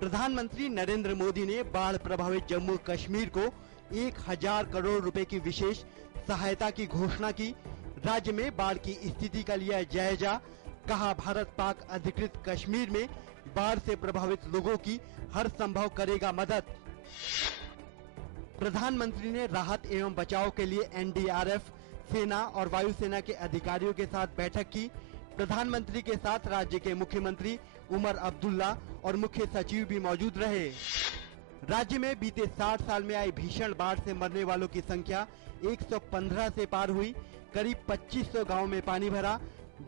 प्रधानमंत्री नरेंद्र मोदी ने बाढ़ प्रभावित जम्मू कश्मीर को 1000 करोड़ रुपए की विशेष सहायता की घोषणा की। राज्य में बाढ़ की स्थिति का लिया जायजा। कहा, भारत पाक अधिकृत कश्मीर में बाढ़ से प्रभावित लोगों की हर संभव करेगा मदद। प्रधानमंत्री ने राहत एवं बचाव के लिए एनडीआरएफ, सेना और वायुसेना के अधिकारियों के साथ बैठक की। प्रधानमंत्री के साथ राज्य के मुख्यमंत्री उमर अब्दुल्ला और मुख्य सचिव भी मौजूद रहे। राज्य में बीते 60 साल में आई भीषण बाढ़ से मरने वालों की संख्या 115 से पार हुई। करीब 2500 गांव में पानी भरा,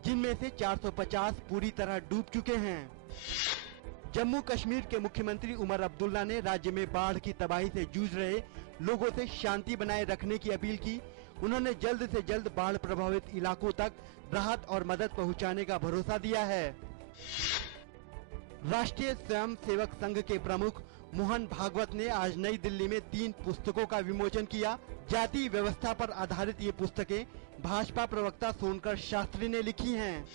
जिनमें से 450 पूरी तरह डूब चुके हैं। जम्मू कश्मीर के मुख्यमंत्री उमर अब्दुल्ला ने राज्य में बाढ़ की तबाही से जूझ रहे लोगों से शांति बनाए रखने की अपील की। उन्होंने जल्द से जल्द बाढ़ प्रभावित इलाकों तक राहत और मदद पहुंचाने का भरोसा दिया है। राष्ट्रीय स्वयं सेवक संघ के प्रमुख मोहन भागवत ने आज नई दिल्ली में 3 पुस्तकों का विमोचन किया। जाति व्यवस्था पर आधारित ये पुस्तकें भाजपा प्रवक्ता सोनकर शास्त्री ने लिखी हैं।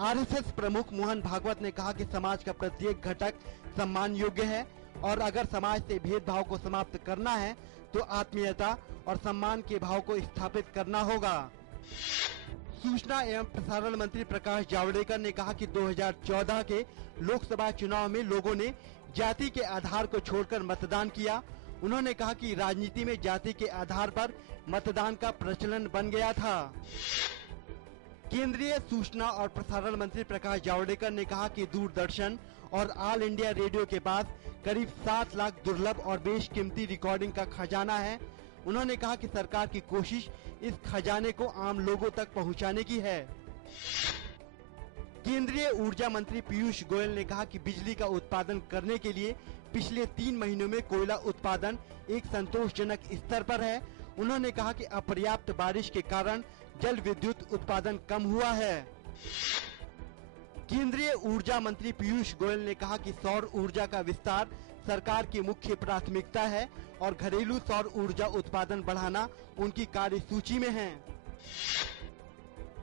आरएसएस प्रमुख मोहन भागवत ने कहा कि समाज का प्रत्येक घटक सम्मान योग्य है और अगर समाज से भेदभाव को समाप्त करना है तो आत्मीयता और सम्मान के भाव को स्थापित करना होगा। सूचना एवं प्रसारण मंत्री प्रकाश जावड़ेकर ने कहा कि 2014 के लोकसभा चुनाव में लोगों ने जाति के आधार को छोड़कर मतदान किया। उन्होंने कहा कि राजनीति में जाति के आधार पर मतदान का प्रचलन बन गया था। केंद्रीय सूचना और प्रसारण मंत्री प्रकाश जावड़ेकर ने कहा कि दूरदर्शन और ऑल इंडिया रेडियो के पास करीब 7 लाख दुर्लभ और बेशकीमती रिकॉर्डिंग का खजाना है। उन्होंने कहा कि सरकार की कोशिश इस खजाने को आम लोगों तक पहुंचाने की है। केंद्रीय ऊर्जा मंत्री पीयूष गोयल ने कहा कि बिजली का उत्पादन करने के लिए पिछले 3 महीनों में कोयला उत्पादन एक संतोषजनक स्तर पर है। उन्होंने कहा कि अपर्याप्त बारिश के कारण जल विद्युत उत्पादन कम हुआ है। केंद्रीय ऊर्जा मंत्री पीयूष गोयल ने कहा कि सौर ऊर्जा का विस्तार सरकार की मुख्य प्राथमिकता है और घरेलू सौर ऊर्जा उत्पादन बढ़ाना उनकी कार्यसूची में है।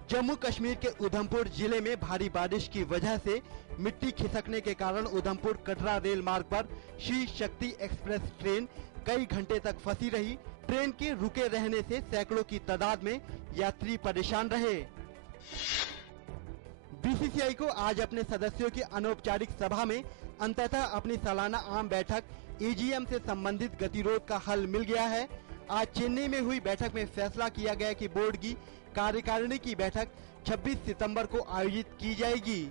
जम्मू कश्मीर के उधमपुर जिले में भारी बारिश की वजह से मिट्टी खिसकने के कारण उधमपुर कटरा रेल मार्ग पर श्री शक्ति एक्सप्रेस ट्रेन कई घंटे तक फंसी रही। ट्रेन के रुके रहने से सैकड़ों की तादाद में यात्री परेशान रहे। बीसीसीआई को आज अपने सदस्यों की अनौपचारिक सभा में अंततः अपनी सालाना आम बैठक एजीएम से संबंधित गतिरोध का हल मिल गया है। आज चेन्नई में हुई बैठक में फैसला किया गया कि बोर्ड की कार्यकारिणी की बैठक 26 सितंबर को आयोजित की जाएगी।